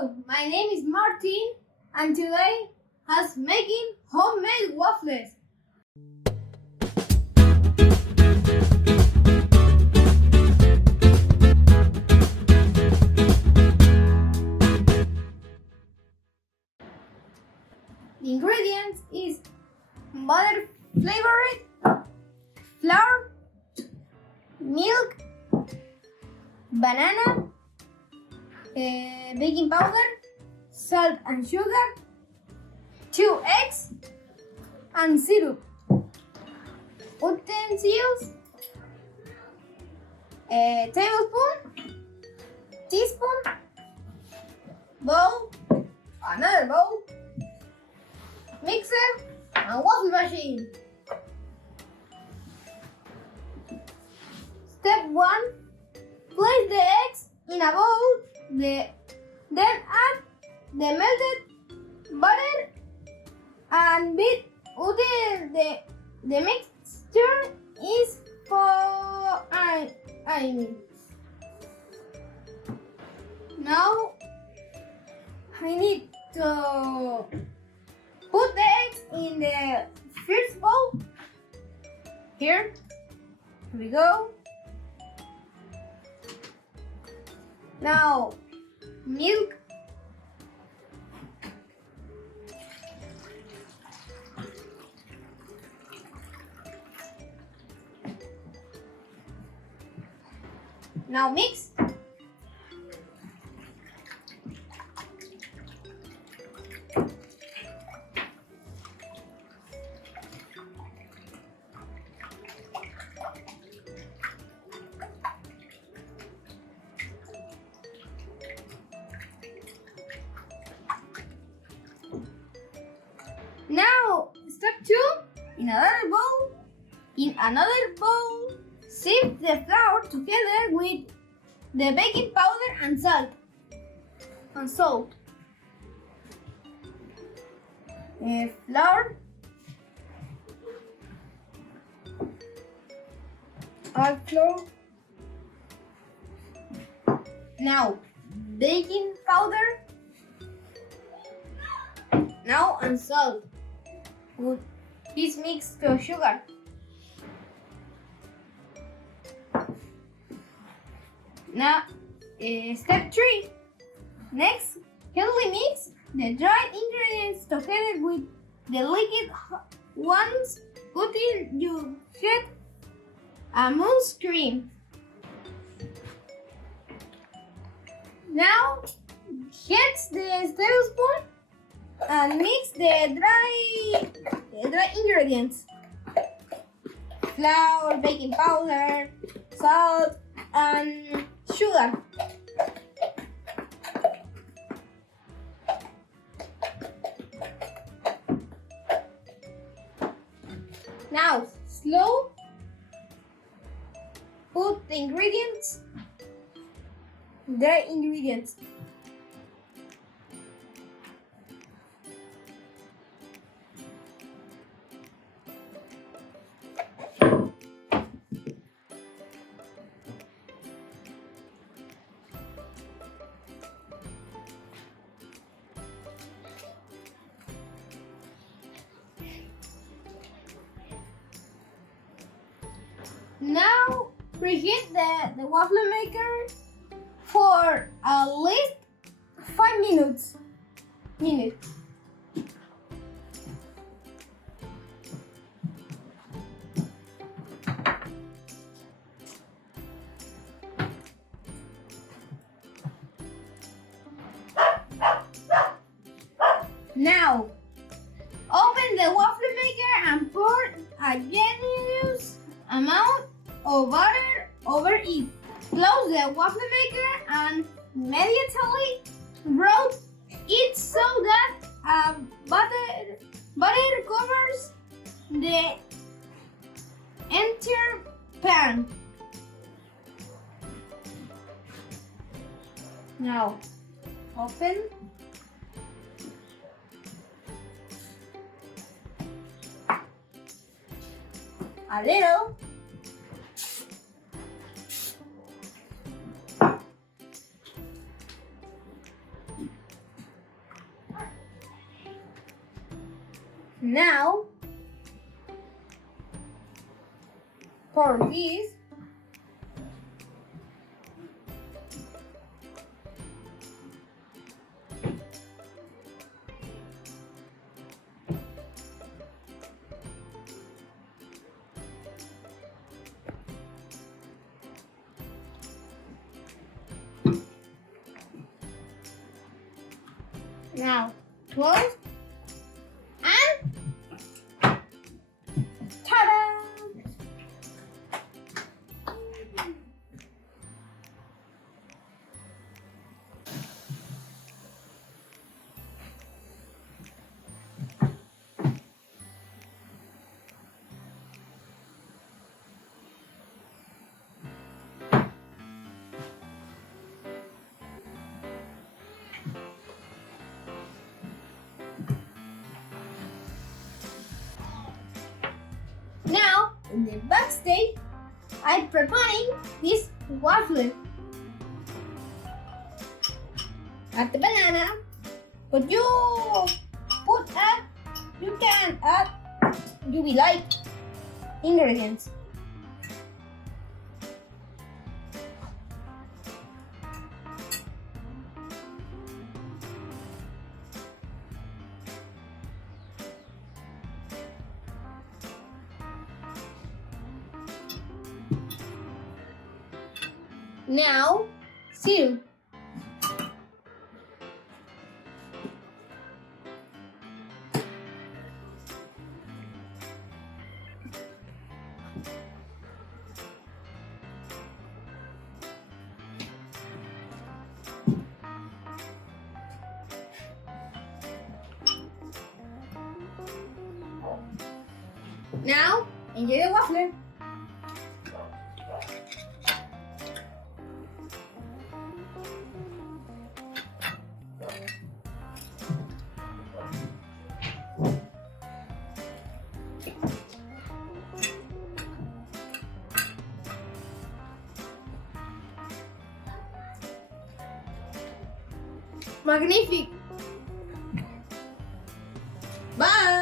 Hello, my name is Martin, and today I'm making homemade waffles. The ingredients is butter flavored, flour, milk, banana, baking powder, salt and sugar, 2 eggs, and syrup. Utensils, a tablespoon, teaspoon, bowl, another bowl, mixer, and waffle machine. Step 1. Place the eggs in a bowl. Then add the melted butter and beat until the mixture is for 8 minutes. Now I need to put the eggs in the first bowl. Here we go. Now milk, now mix. Now, step 2, in another bowl, sift the flour together with the baking powder and salt. Flour, add flour. Now, baking powder. Now, and salt. Put this mix to sugar. Now, step 3. Next, carefully mix the dried ingredients together with the liquid ones until you get a mousse cream. Now, heat the tablespoon and mix the dry ingredients: flour, baking powder, salt, and sugar. Now, put the dry ingredients. Now preheat the waffle maker for at least 5 minutes. Now open the waffle maker and pour a generous amount of butter over it. Close the waffle maker and immediately brown it so that butter covers the entire pan. Now open. A little. Now, for this, now close and ta-da! Now, in the backstage, I'm preparing this waffle. Add the banana, but you can add you will like ingredients. Now, syrup. Now, enjoy the waffle. Magnifique. Bye.